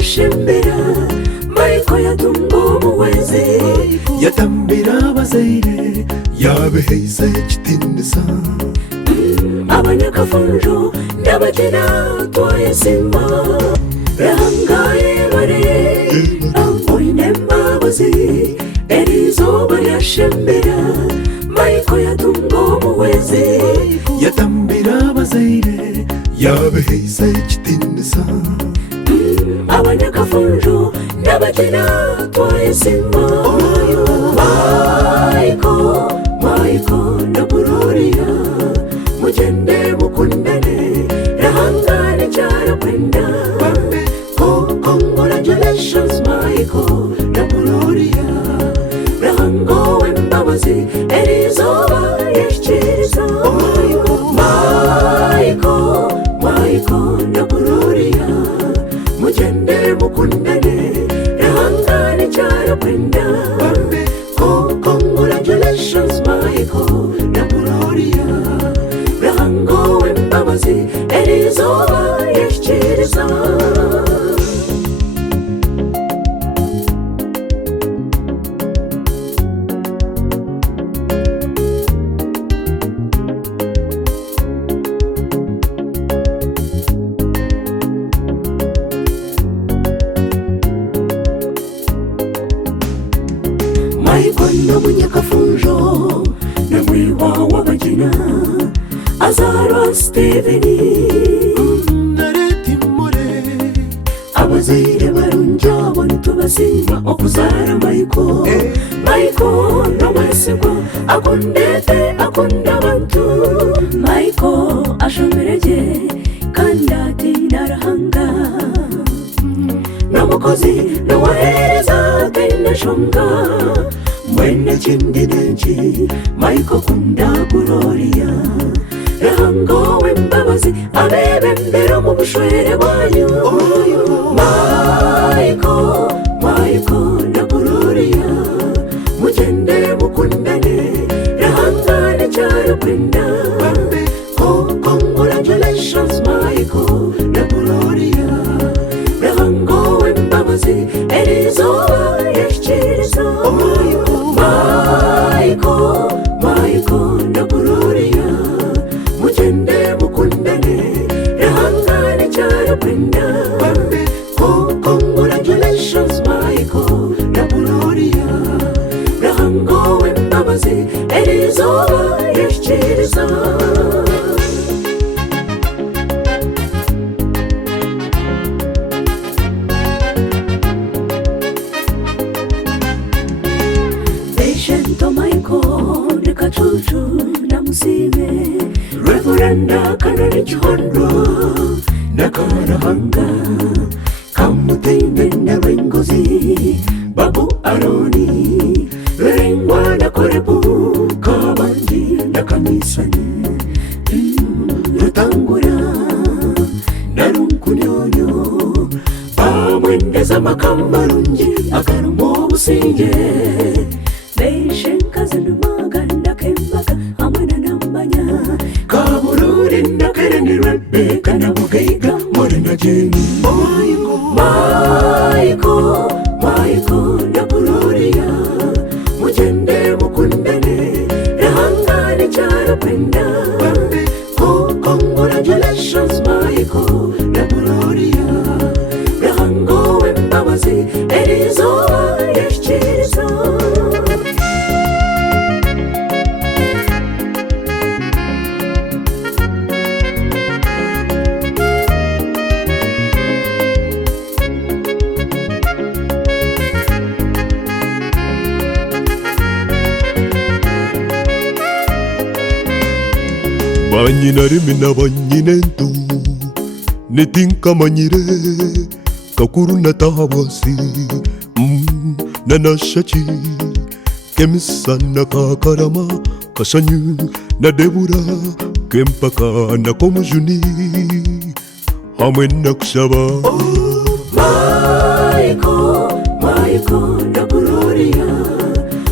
Shembera Maiko yatungo muweze yatambira abazaire yabeheza ekitindisa abanyakafunjo n'abagena twayasimba Rangaye bare Oyine mbabazi Erizoba yashembera Maiko yatungo muweze yatambira abazaire yabeheza ekitindisa abanyakafunjo n'abagena twayasimba Maiko na Gloria mugende mukundane rahangane cyara kwenda congratulations Maiko na Gloria rahango wembabazi Erizoba yashikiriza Maiko na Gloria mugende mukundane rahangane cyara kwenda congratulations Maiko na Gloria rahango wembabazi Erizoba yashikiriza Maiko na munyakafunjo na mwiwa w'abagena Azara Steveni nareti more abazaire barunja abantu tubasima okuzara Maiko n'omwesigwa akundete akunda abantu Maiko ashomereje kandi atinda rahanga n'umukozi n'uwahereza kainashonga mwene chindidenchi Maiko kunda Gloria rahango wembabazi abebe mbero mu bushwere bwanyu Maiko na Gloria mugende mukundane rahangane cyaro kwenda congratulations Maiko na Gloria rahango wembabazi Erizoba yashikiriza Maiko na Gloria mugende mukundane rahangane cyaro kwenda congratulations Maiko na Gloria rahango wembabazi Erizoba yashikiriza Chuchu na musime Reverenda Kanani Chihondo na Karahanga Kamutende na Rengozi Babu Aroni Rengwa na Korebu Kabandi na Kamisani Rutangura na Runkunyonyo Pamwendeza makambarunji Akarumo businge Beishenka zinumaganda kembaka amwena nambanya Kabururi ndakere ni Rebecca na Bugeiga Mwere na Jenny Maiko na Gloria mugende mukundane rahangane cyaro kwenda congratulations Maiko na Gloria rahango wembabazi Erizoba yashikiriza banyina rimi na banyinentu nitinkamanyire kakuru na tahabwasi na nashachi Kemisa na Kakarama, Kasanyu na Debura, Kempaka na Komujuni, hamwe na Kushaba. Maiko na Gloria,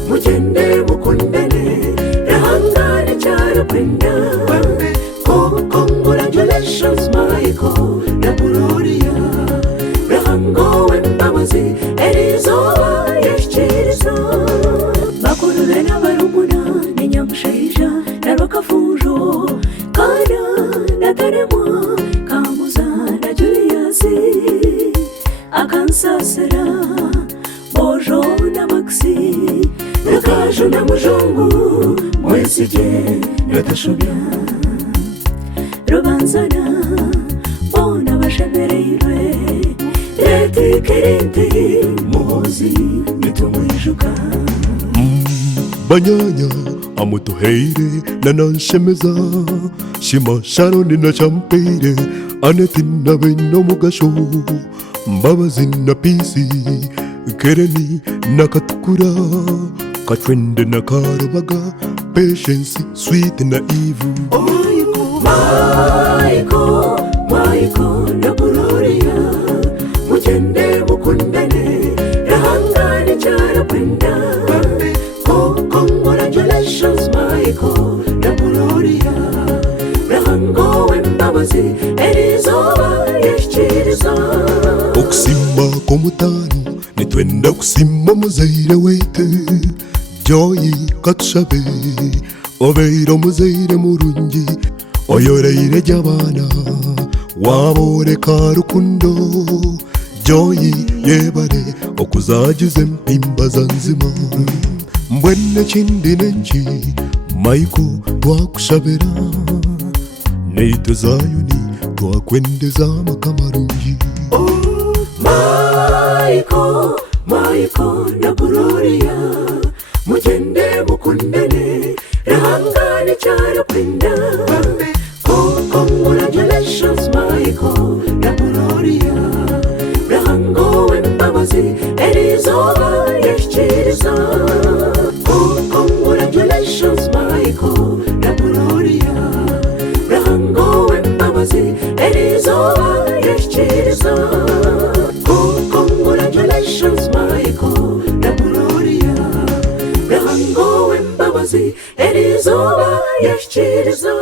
mugende mukundane, rahangane cyarakwenda. Congratulations Maiko na Gloria, rahango wembabazi erizoba yashikiriza. Bakuru bena barumuna ni Nyamushayija na Rwakafujo, Kana na Taremwa, Kamuza na Juliasi, Akansasera, Bojo na Maxi, Rukaju na Mujongu, Mwesige na Tashobya, Rubanzana, Bona bashemereirwe, Leti Kerente, Muhozi nitumwijuka. Banyanya amutuheire na nanshemeza, Shima Sharoni na Champeire, Aneti na Beno Mugasho, Mbabazi na Pisi, Kereni na Katukura, Katwende na Karubaga, Patience, Sweet na Ivu. Maiko na Gloria, mugende mukundane, rahangane cyarakwenda. Congratulations Maiko na Gloria, rahango wembabazi erizoba yashikiriza. Okusima komutano nitwenda kusima muzaire wete, Joy Katushabe obeire omuzaire murungi, oyoreire gy'abaana waboreka rukundo. Joy yebare okuzagiza empimba zanzima, mbwene kindi nenki Maiko twakushabira, neito Zayoni twakwendeza amakamarungi. Maiko na Gloria, mugende mukundane, rahangane cyarakwenda. Congratulations Maiko na Gloria, rahango wembabazi erizoba yashikiriza. Congratulations Maiko na Gloria, rahango wembabazi erizoba yashikiriza. Congratulations Maiko na Gloria, rahango wembabazi erizoba yashikiriza.